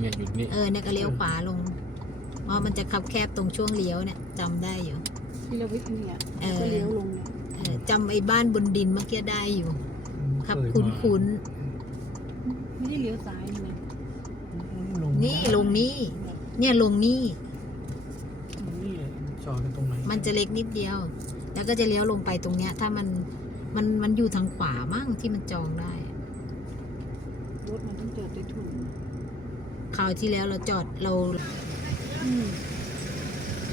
เนี่ยอยู่นี่เออเนี่ยก็เลี้ยวขวาลงเพราะมันจะคับแคบตรงช่วงเลี้ยวเนี่ยจำได้อยู่ ที่เราวิ่งเนี่ยเออ ก็เลี้ยวลงเนี่ยเออจำไอ้บ้านบนดินเมื่อกี้ได้อยู่ครับเคยคุ้นมาคุ้นไม่ได้เลี้ยวซ้ายนะๆนี่ลงนี่เนี่ยลงนี่ นี่จอดกันตรงไหนมันจะเล็กนิดเดียว แล้วก็จะเลี้ยวลงไปตรงเนี้ย ถ้ามันมันมันอยู่ทางขวามั่งที่มันจองได้ รถมันต้องจอดด้วยถุน ค ราวที่แล้วเราจอดเราอืม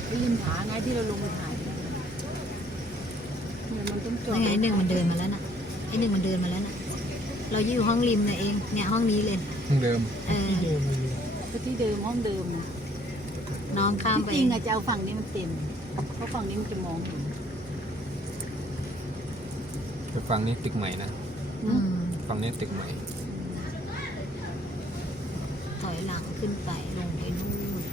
ไปริมผาไงที่เราลงไปถ่ายเนี่ยมันต้องจอดไงไอ้หนึ่งมันเดินมาแล้วนะไอ้หนึ่งมันเดินมาแล้วนะเราอยู่ห้องริมนะเองเนี่ยห้องนี้เลยห้องเดิมเออที่เดิมเลยก็ที่เดิมห้องเดิมนะน้องข้ามที่ไปจริงอะจะเอาฝั่งนี้มันเต็ม เพราะฝั่งนี้มันจะมองเห็นแต่ฝั่งนี้ตึกใหม่นะอืมฝั่งนี้ตึกใหม่ถ อยหลังขึ้นไปลงไปนู่น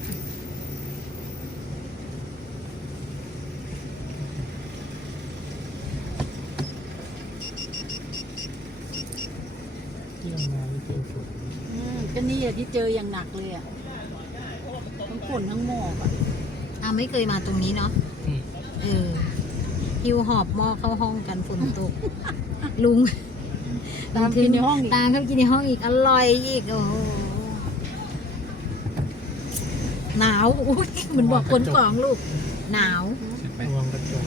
เที่ยวมาไม่เจอฝนอืมก็นี่อะที่เจออย่างหนักเลยอะทั้งฝนทั้งหมอกอะอะไม่เคยมาตรงนี้เนาะอืมเออฮิวหอบหม้อเข้าห้องกันฝนตก ลุงตามกินในห้องอีก ตามเข้ากินในห้องอีก อร่อยอีก โอ้โห หนาวอุ้ยเหมือนบอกคนกล่องลูก หนาวใช่ไหมระวังกระจก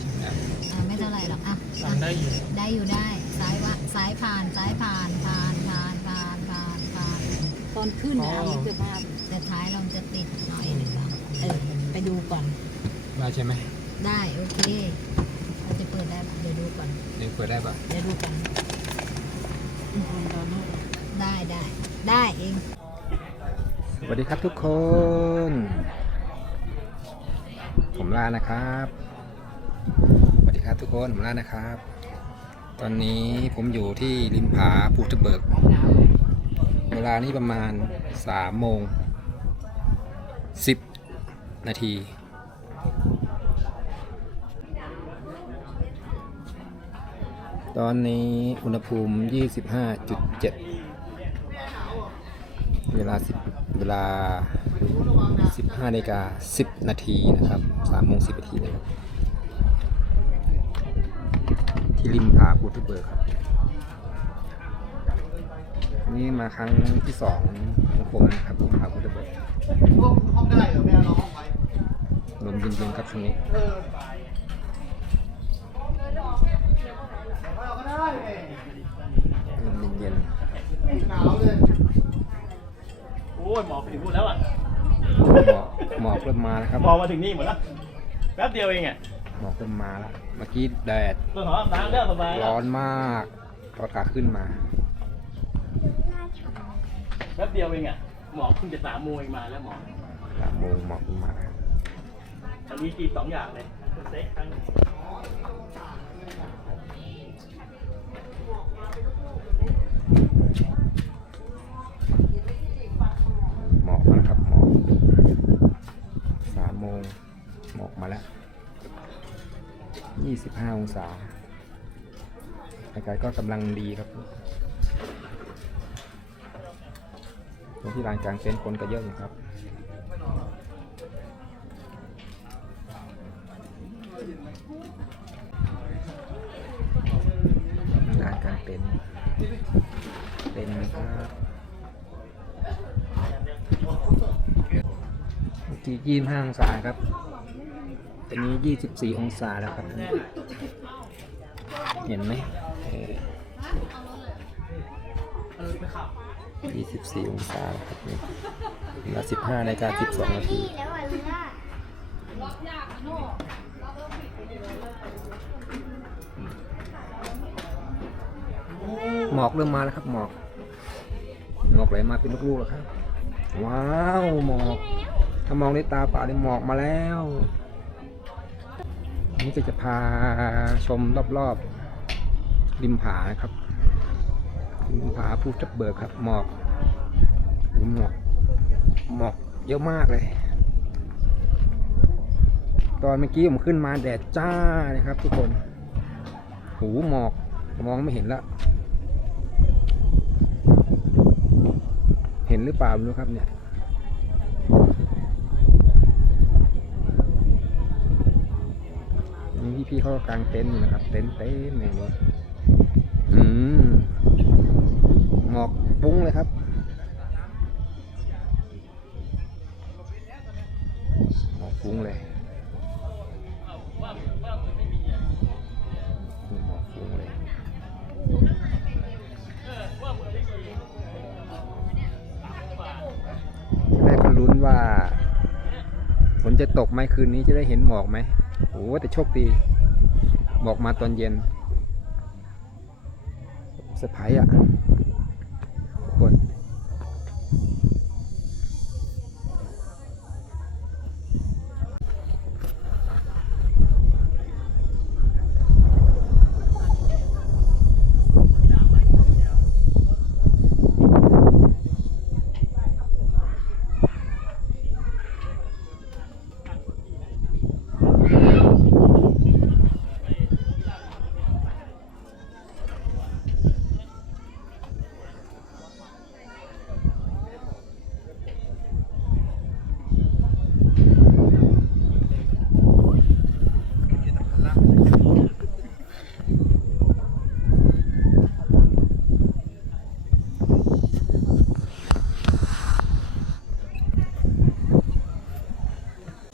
ใช่ไหมอะไม่เท่าไหร่หรอกอะตามได้อยู่ได้อยู่ได้ ซ้ายวะซ้ายผ่านซ้ายผ่านผ่านผ่านผ่านผ่านผ่านตอนขึ้นนะมิตรภาพแต่ท้ายเราจะติดหน่อยหนึงแล้วเออไปดูก่อน ได้ใช่ไหมได้โอเคเราจะเปิดได้ปะเดี๋ยวดูก่อนเดี๋ยวเปิดได้ปะเดี๋ยวดูกันตอนนี้ได้ได้ได้เองส วัสดีครับทุกคน ผมลานะครับสวัสดีครับทุกคนผมลานะครับ ตอนนี้ผมอยู่ที่ริมผาภูทะเบิก เวลานี้ประมาณ3โมง10นาทีตอนนี้อุณหภูมิ 25.7 เวลา10เวลา 15นาฬิกา10 นาทีนะครับ3โมง10นาทีนะครับที่ริมผาภูทะเบิกครับ นี่มาครั้งที่สองของผมนะครับริมผาภูทะเบิกห้องได้เหรอไม่เอาน้องห้องไว้ลมเย็นๆครับช่วงนี้เออเอาก็ไมลมเย็นหนาวเลย อ้ยหมอไปถึงพูดแล้วอะๆหมอกหมอกเริ่มมาแล้วครับหมอมาถึงนี่หมดแล้วแป๊บเดียวเองอะหมอกเริ่มมาแล้วเมื่อกี้แดดต้นหอมล้างเลือดสบายร้อนมากตอนขาขึ้นมาแป๊บเดียวเองอะหมอเพิ่งจะสามโมงเองมาแล้วหมอสามโมงหมอกขึ้นมาแล้วอันนี้กินสองอย่างเลยสเต็กทั้ง งหมอกมาแล้วยี่สิบห้าองศาอากาศก็กำลังดีครับตรงที่ลานกลางเต็นท์คนก็เยอะอยู่ครับ ลานกลางเต็นท์เต็นครับ เมื่อกี้ยี่ห้าองศาครับตอนนี้ยี่สิบสี่องศาแล้วครับ เห็นไหมยี่สิบสี่องศาแล้วครับนี่เวลาสิบห้านาฬิกาสิบสองนาทีหมอกเริ่มมาแล้วครับหมอก หมอกไหลมาเป็นลูกๆแล้วครับ ว้าวหมอก ถ้ามองด้วยตาเปล่าเนี่ยหมอกมาแล้วอันนี่จะพาชมรอบๆริมผานะครับ ริมผาภูทับเบิกครับ หมอกหมอกหมอกเยอะมากเลย ตอนเมื่อกี้ผมขึ้นมาแดดจ้าเลยครับ ทุกคนหูหมอกมองไม่เห็นละเห็นเห็นหรือเปล่าไม่รู้ครับเนี่ย พี่เขากางเต็นท์อยู่นะครับ เต็นท์เต็นท์ในรถอืมหมอกปุ้งเลยครับหมอกฟุ้งเลยหมอกฟุ้งเลยแรกก็ลุ้นว่าฝนจะตกไหมคืนนี้จะได้เห็นหมอกไหมโอ้แต่โชคดี บอกมาตอนเย็นเซอร์ไพรส์อะทุกคน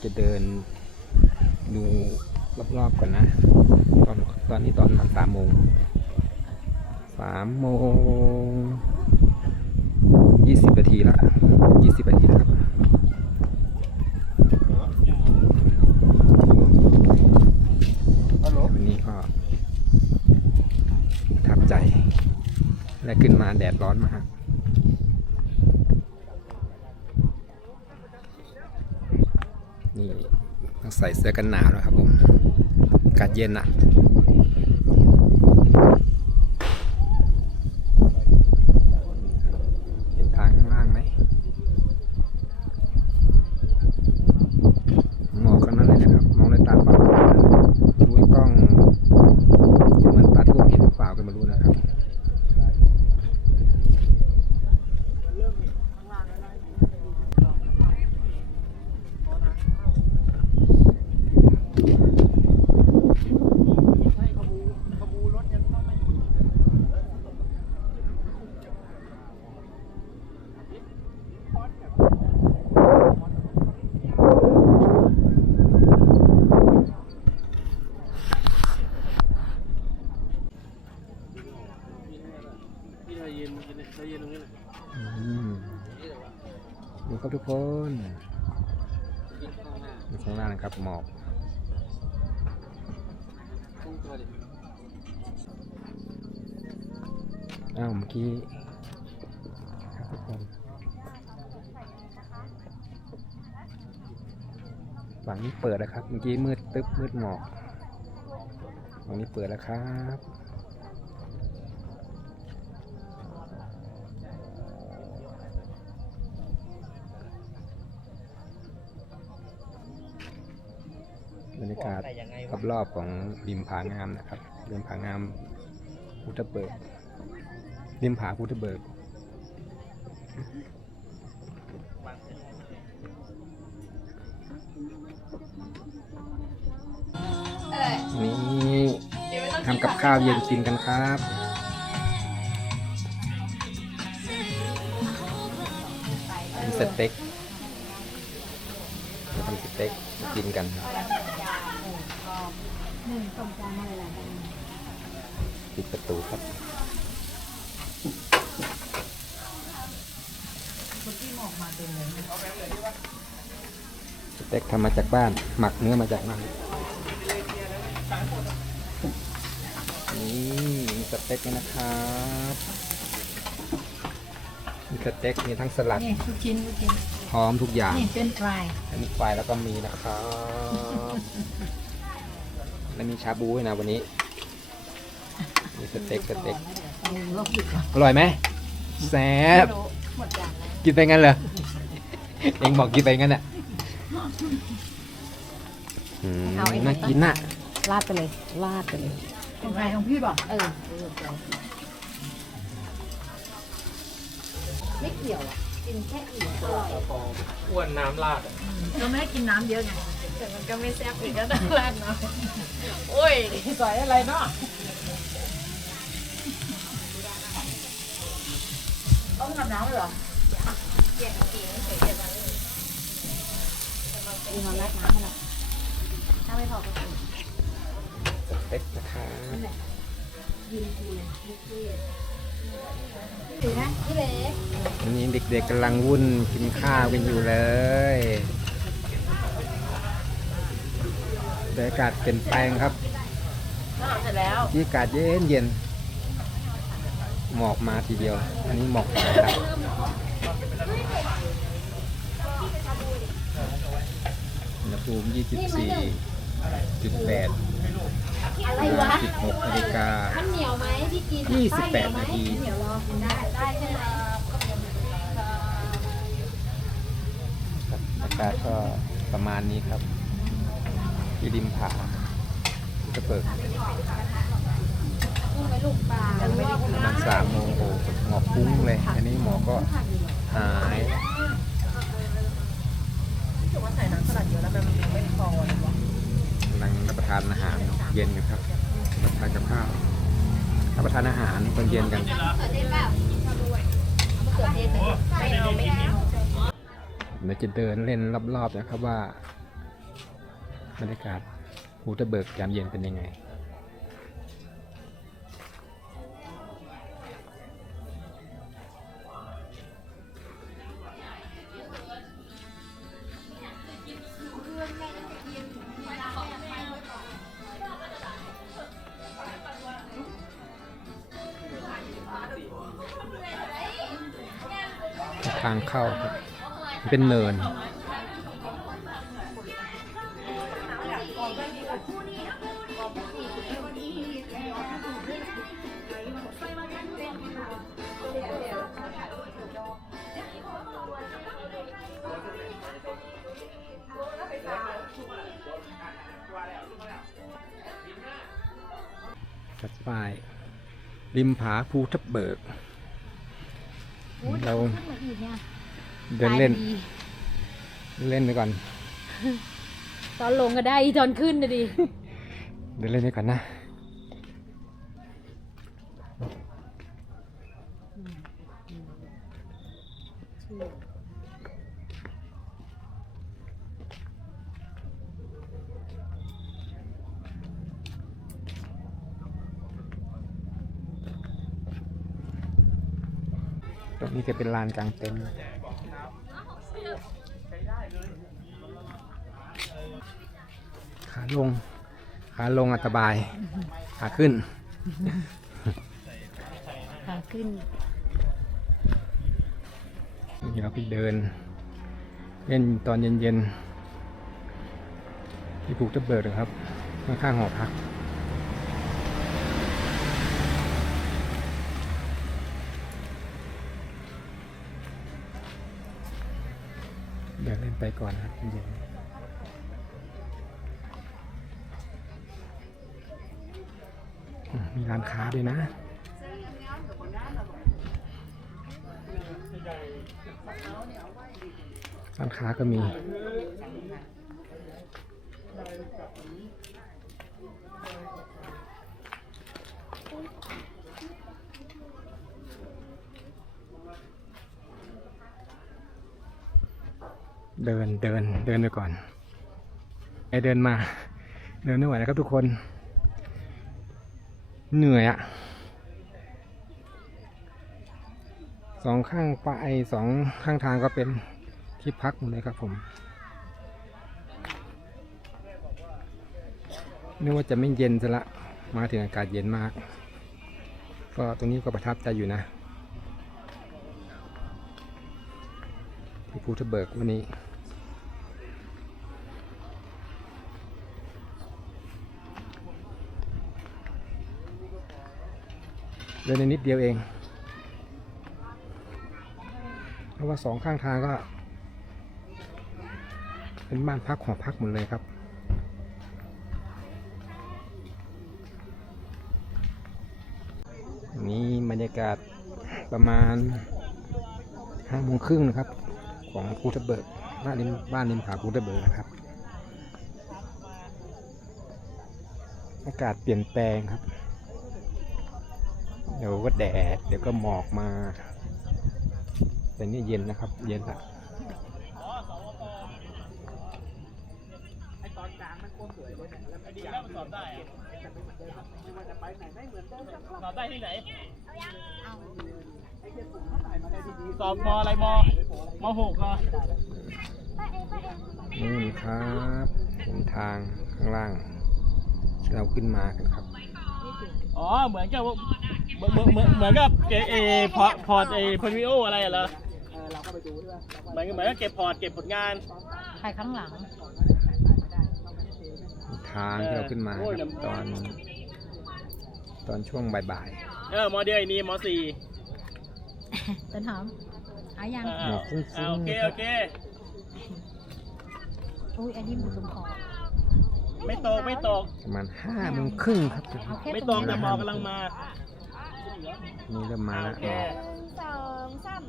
จะเดินดูรอบๆก่อนนะ ตอนตอนนี้ตอนประมาณสามโมงสามโมงยี่สิบนาทีละยี่สิบนาทีแล้วครับวันนี้ก็ประทับใจ และขึ้นมาแดร้อนมากนี่ต้องใส่เสื้อกันหนาวนะครับผมอากาศเย็นอะ เห็นทางข้างล่างไหมหมอกกันนั่นเลยนะครับ มองด้วยตาเปล่าดูด้วยกล้องเหมือนตาทุ่มเห็นหรือเปล่าก็ไม่รู้นะครับ พี่ชายยืนชายยืนตรงนี้เลย อืม ดูครับทุกคนดูข้างล่างนะครับหมอกอ้าวเมื่อกี้ครับทุกคนฝั่งนี้เปิดแล้วครับ เมื่อกี้มืดตึ๊บมืดหมอกฝั่งนี้เปิดแล้วครับากาศรอบๆของริมผางามนะครับริมผางามพุทธเบิกริมผาพุทธเบิกนี่ทำกับข้าวเย็นกินกันครับมีสเต็กทำสเต็กกินกัน ปิดประตูครับสเต็กทำมาจากบ้าน หมักเนื้อมาจากบ้านนี่มีสเต็กด้วยนะครับมีสเต็กมีทั้งสลัดนี่ทุกชิ้นทุกชิ้นพร้อมทุกอย่างนี่เป็นฟรายอันนี้ไฟแล้วก็มีนะครับ แล้วมีชาบูด้วยนะวันนี้ มีสเต็กสเต็กลบหยุดก่อนอร่อยไหมแซ่บกินไปงั้นเหรอเองบอกกินไปงั้นอะอืมน่ากินน่ะลาดไปเลยลาดไปเลยของใครของพี่บอกเออเออไม่เกี่ยวอะกินแค่อิ่มอ้วนน้ำราดอะเราไม่ให้กินน้ำเยอะไง แต่มันก็ไม่แซ่บอีกก็ต้องราดเนาะโอ้ยใส่อะไรเนาะต้องทำน้ำเลยเหรอดูน้ำราดน้ำให้หน่อยถ้าไม่พอก็กินเต็กนะคะถือนะพี่เล็กวันนี้เด็กๆกำลังวุ่นกินข้าวกันอยู่เลยบ รรยากาศเปลี่ยนแปลงครับเสร็จแล้วที่อากาศเย็นเย็นหมอกมาทีเดียว อันนี้หมอกหายแล้วอุณหภูมิ 24.8อะไรวะ16นาฬิกามันเหนียวไหมที่กิน28 นาทีเหนียวรอกินได้ ได้ใช่ไหมครับอากาศก็ประมาณนี้ครับ ที่ริมผาที่กระเปิกกุ้งไหมลูกประมาณสามโมงโอ้โหหมอกุ้งเลย อันนี้หมอก็หายถือว่าใส่น้ำสลัดเยอะแล้วมันไม่พอเลยวะกำลังรับประทานอาหารเย็นครับรับประทานกับข้าวรับประทานอาหารตอนเย็นกันมะเขือเทศเปล่ามะเขือเทศเลยไม่เอาไม่เอาเดี๋ยวจะเดินเล่นรอบๆนะครับว่า บรรยากาศภูตะเบิกยามเย็นเป็นยังไง ทางเข้าครับ เป็นเนิน ริมผาภูทับเบิก เราขึ้นมาอีกเนี่ยเดินเล่นตายดีเล่นไปก่อน ตอนลงก็ได้ ตอนขึ้นนะดิ เดินเล่นไปก่อนนะ เป็นลานกลางเต็นท์ขาลง ขาลงอัตบาย ขาขึ้น ขาขึ้น นี่เราไปเดินเล่นตอนเย็นๆที่ภูกระเบิดนะครับ ข้างๆหอพัก เดินเล่น ไปก่อนนะครับเย็นอืมมีร้านค้าด้วยนะร้านค้าก็มี เดินเดินเดินไปก่อนไอเดินมา เดินไม่ไหวนะครับทุกคน เหนื่อยอะสองข้างปลายสองข้างทางก็เป็นที่พักหมดเลยครับผมนึกว่าจะไม่เย็นซะละมาถึงอากาศเย็นมาก ก็ตรงนี้ก็ประทับใจอยู่นะที่ภูทะเบิกวันนี้ ดินในนิดเดียวเอง เพราะว่าสองข้างทางก็ เป็นบ้านพักของพักหมดเลยครับนี่บรรยากาศประมาณห้าโมงครึ่งนะครับ ของภูทะเบิกบ้านริมบ้านริมผาภูทะเบิกนะครับ อากาศเปลี่ยนแปลงครับ เดี๋ยวก็แดด เดี๋ยวก็หมอกมา แต่นี่เย็นนะครับ เย็นละไอ้ตอนกลางมันโคตรสวยเลยเนี่ยแล้วไอ้ดีแล้วมันสอบได้อะสอบได้ที่ไหนสอบมอะไรมมหกเหรอนู่นครับเห็นทางข้างล่างที่เราขึ้นมากันครับ อ๋อ เหมือนกับว่า เหมือนเหมือนเหมือนเหมือนกับเกเอพอร์ตพอร์ตเอพอร์ตวิโออะไรอะเหรอเหมือนกับเหมือนกับเก็บพอร์ตเก็บผลงานใครข้างหลัง ทางที่เราขึ้นมาโอ้ยครับลำตอน ตอนช่วงบ่ายเออมอเดียวไอ้นี่มสี่ต้นหอมเอายังอ่าหมอกฟุ้งอ่าๆโอเคนะคโอรับเค อุ้ยอันนี้มันตรงคอไม่ตกไม่ตกประมาณห้าโมงครึ่งครับ เอาแค่ไม่ตตรงกนี้แต่นะหมอกกำลังมา นี่เริ่มมาโอแล้วเคหมอกสองสาม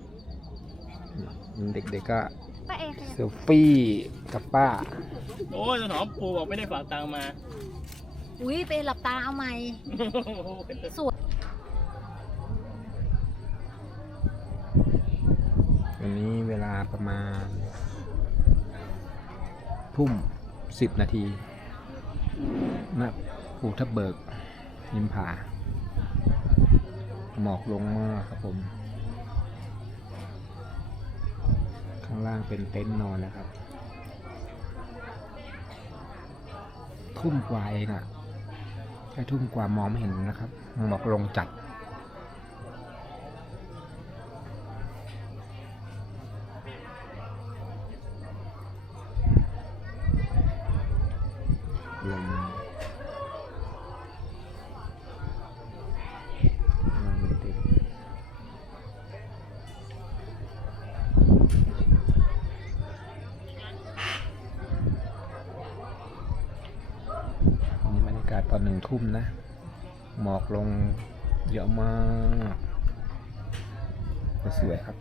เด็กๆก็ป้าเอค่ะเซลฟี่กับป้า โอ้ยต้นหอมปูบอกไม่ได้ฝากตังค์มา อุ้ยไปหลับตาเอาใหม่สวยวันนี้เวลาประมาณ ทุ่มสิบนาทีณภูทับเบิกยิมผา หมอกลงมากครับผม ข้างล่างเป็นเต็นท์นอนนะครับ ทุ่มกว่าเองอะ่ะแค่ทุ่มกว่ามองไม่เห็นนะครับ หมอกลงจัด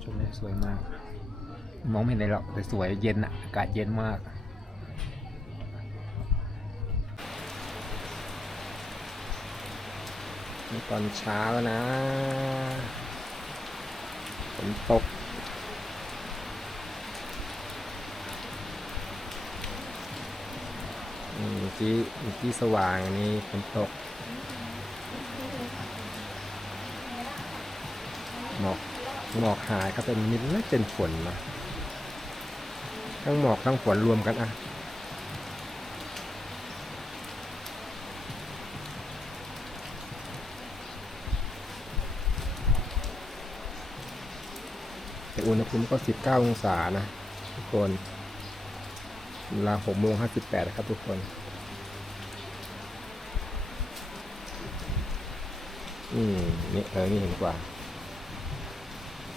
สวยครับช่วงนี้สวยมาก มองไม่เห็นหรอกแต่สวยเย็นอะอากาศเย็นมากนี่ตอนเช้าแล้วนะฝนตกอืมเมื่อกี้เมื่อกี้สว่างอันนี้ฝนตกหมอก หมอกหายครับเป็นมิดไม่เป็นฝนนะทั้งหมอกทั้งฝนรวมกันอะแต่อุณหภูมิก็ 19 องศานะ ทุกคนเวลา6โมง58นะครับทุกคนอืมนี่เออนี่เห็นกว่า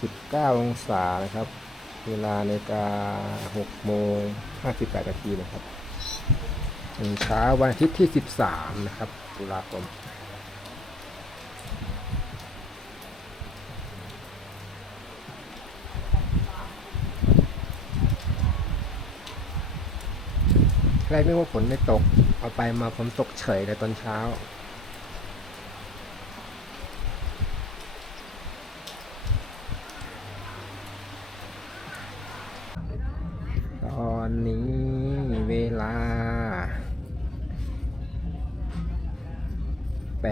19 องศานะครับ เวลาในกา6โมง58นาทีนะครับถึงเช้าวันอาทิตย์ที่ 13 นะครับ ตุลาคมใครไม่ว่าฝนไม่ตก เอาไปมาฝนตกเฉยเลยตอนเช้า ตอนนี้เวลา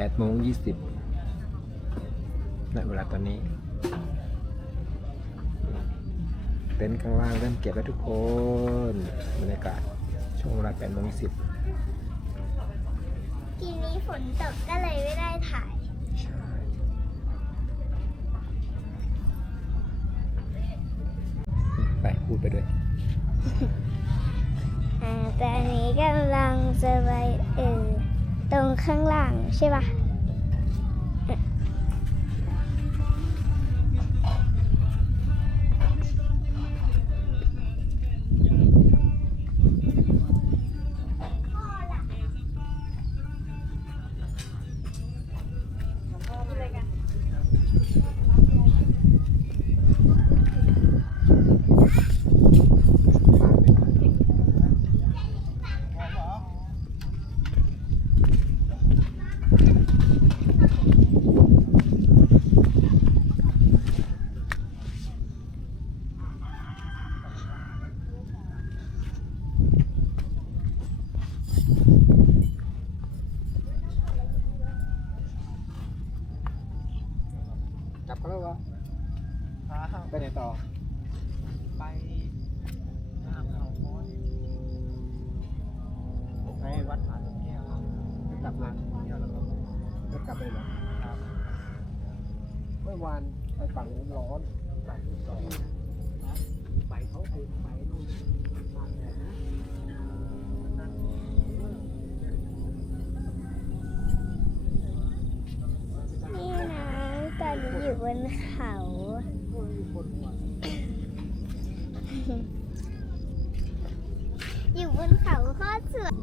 8โมง 20ณเวลาตอนนี้ เต็นท์ข้างล่างเริ่มเก็บแล้วทุกคนบรรยากาศช่วงเวลา8โมง20ทีนี้ฝนตกก็เลยไม่ได้ถ่ายใช่ไปพูดไปด้วยอ่าแต่อันนี้กำลังจะไปเออตรงข้างล่างใช่ปะ กลับเขาแล้ววะไปไหนต่อ ไปทางเขาพ้สไปวัดผาสุกแก้วกลับเลยเที่ยวแล้วก็จะกลับไปยเหรอครับเมื่อวานไปฝั่งนู้นร้อนไปที่สองไปเขาคืไปนู่นทางไหนนะ บนเขาอยู่บนเขาโคตรสวย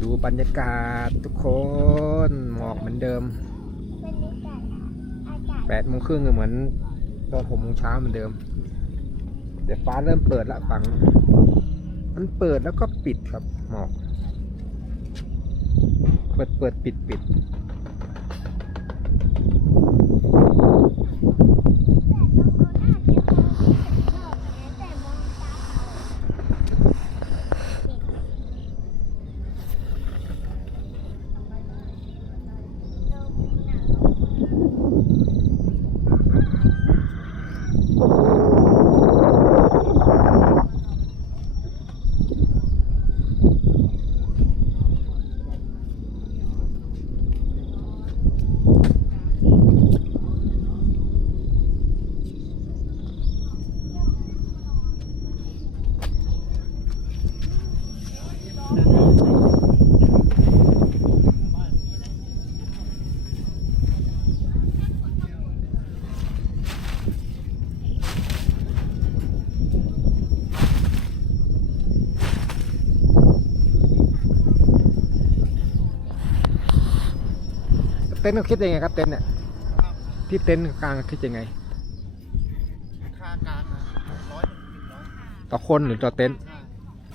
ดูบรรยากาศทุกคนหมอกเหมือนเดิมบรรยากาศอากาศแปดโมงครึ่งก็เหมือนตอนหกโมงเช้าเหมือนเดิมแต่ฟ้าเริ่มเปิดละฝั่งมันเปิดแล้วก็ปิดครับหมอก เปิดเปิดปิดปิด Yeah. ต็นท์เขาคิดยังไงครับเต็นท์เนี่ยที่เต็นท์กลางคิดยังไง ค่ากลางนะร้อยหนึ่งสิบร้อยต่อคนหรือต่อเต็นท์ใช่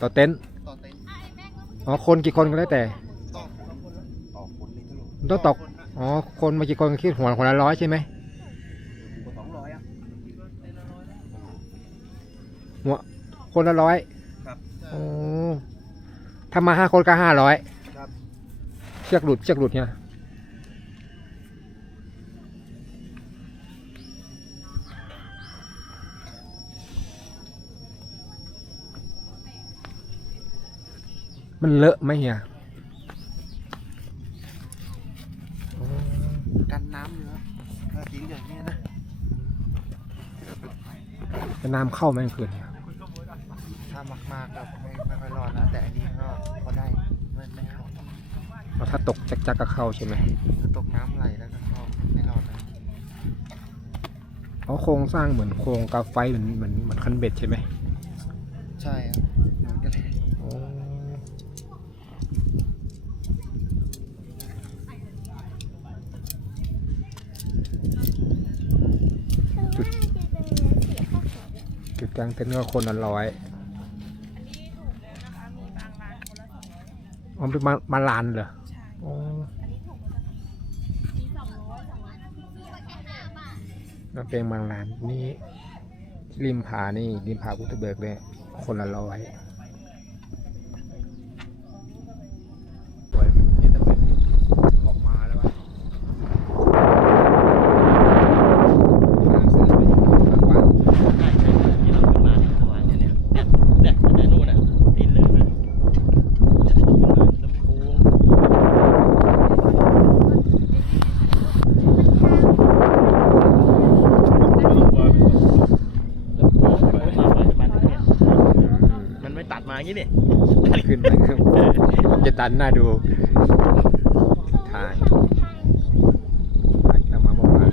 ต่อเต็นท์ต่อเต็นท์อ๋อคนกี่คนก็แล้วแต่ต่อคนละต่อคนเลยทั้งหมดมันต้องตกคนละอ๋อคนมากี่คนก็คิดหัวคนละร้อยใช่ไหมสองร้อยอะ หัวคนละร้อยครับอ๋อถ้ามาห้าคนก็ห้าร้อยครับ เชือกหลุดเชือกหลุดเนี่ย มันเลอะไหมเฮียอ๋อกันน้ำเนื้อถ้าสีเหลืองเนี่ยนะจะน้ำเข้าไหมกลางคืนเนี่ยถ้ามากๆก็ไม่ไม่ค่อยรอดนะแต่อันนี้ก็พอได้ไม่ไม่เข้าอ๋อถ้าตกจักจักๆก็เข้าใช่ไหมถ้าตกน้ำไหลแล้วก็เข้าไม่รอดนะอ๋อโครงสร้างเหมือนโครงกาไฟเหมือนเหมือนเหมือนคันเบ็ดใช่ไหม ใช่ครับเหมือนกันเลย อ๋อ จุดจะเป็นเนื้อสีขาว จุดกลาง เต็นท์ก็คนละร้อยอ๋อเป็นมามาลานเหรออ๋อแล้วเป็นมาลานนี่ริมผานี่ริมผาพุทธเบิกเลยคนละร้อยสวยนี่จะเป็นออกมาแล้ววะสร้างเสร็จไปกลางวัน ใช่ใช่ใช่ที่เราขึ้นมาเนี่ยเมื่อวานเนี่ยเนี่ยเนี่ยเนี่ยแต่นู่นน่ะตีนเลยนะเนี่ยขึ้นมาลำโพงลำโพงไปมาไปมาเนี่ยมันไม่ตัดมาอย่างนี้นี่ ขึ้นไปครับจะ ตันหน้าดูถ่ายถ่ายเข้ามาเมื่อวาน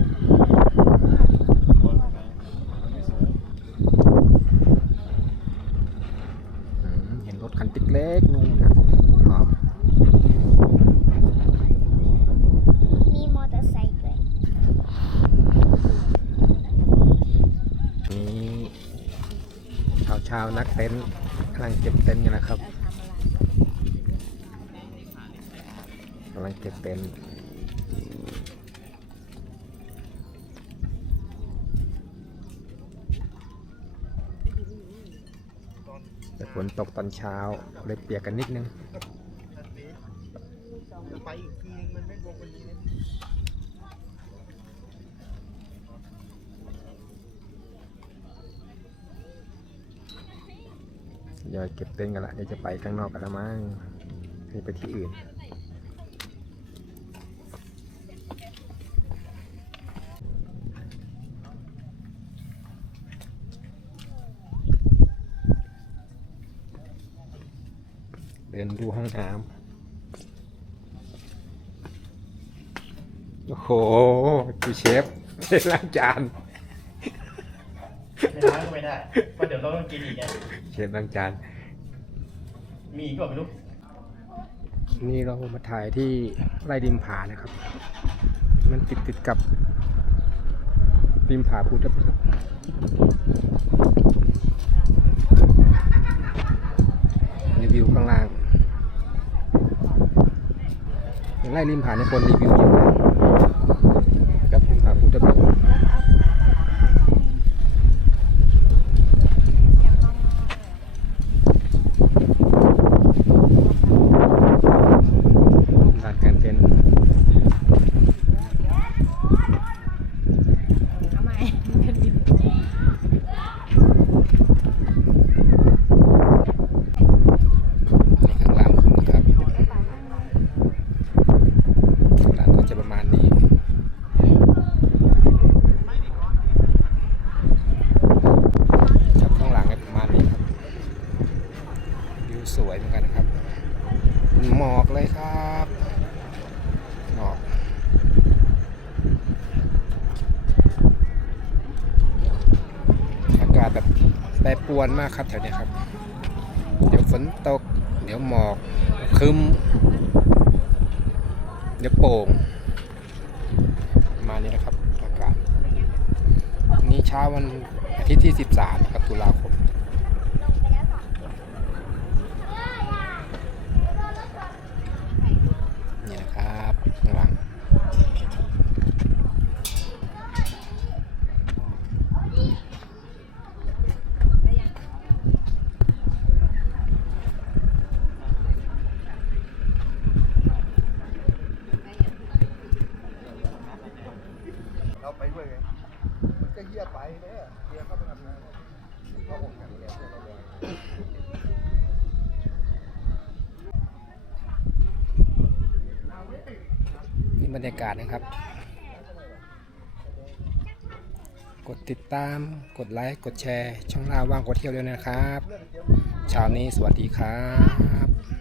อืมเห็นรถคันติ๊กเล็กนู่นนะพร้อมๆมีมอเตอร์ไซค์ด้วยนี่ชาวชาวๆนักเต็นท์กำลังเก็บเต็นท์กันนะครับ กำลังเก็บเต็นท์แต่ฝนตกตอนเช้าเลยเปียกกันนิดนึงทันทีจะไปอีกทีนึงมันไม่วงวันนี้นะเดี๋ยวเก็บเต็นท์กันละเดี๋ยวจะไปข้างนอกกันละมั้งนี่ไปที่อื่น ดินดูห้องน้ำโอ้โหดูเชฟเชฟล้างจานไม่ล้างก็ไม่ได้เพราะเดี๋ยวเราต้องกินอีกไงเชฟล้างจาน มีอีกก็ไม่รู้นี่เรามาถ่ายที่ไร่ริมผานะครับ มันติดติดกับริมผาพุทธประรีวิวข้างล่าง ไล่ริมผาในคนรีวิวเยอะเลยบริมผาพุทธประด้านการเต้นท์ ทำไมเป็นดิน ในข้างล่างคุณนะครับข้างล่างก็จะประมาณนี้ ครับข้างหลังก็ประมาณนี้ครับวิวสวยเหมือนกันนะครับ หมอกเลยครับหมอกอากาศแบบแปรปร วนมากครับแถวนี้ครับ เดี๋ยวฝนตก เดี๋ยวหมอกคึมเดี๋ยวโป่ง มานี่นะครับอากาศนี่เช้าวันอาทิตย์ที่ 13ครับตุลาคม นี่นะครับข้างหลัง เราไปด้วยไงมันก็เหี้ยไปเนี่ยเหี้ยเข้าไปทำงานเขาบอกอย่างเงี้ยเราเลย นี่บรรยากาศนะครับ กดติดตาม กดไลค์ กดแชร์ ช่องลาว่างกดเที่ยวด้วยนะครับเช้านี้สวัสดีครับ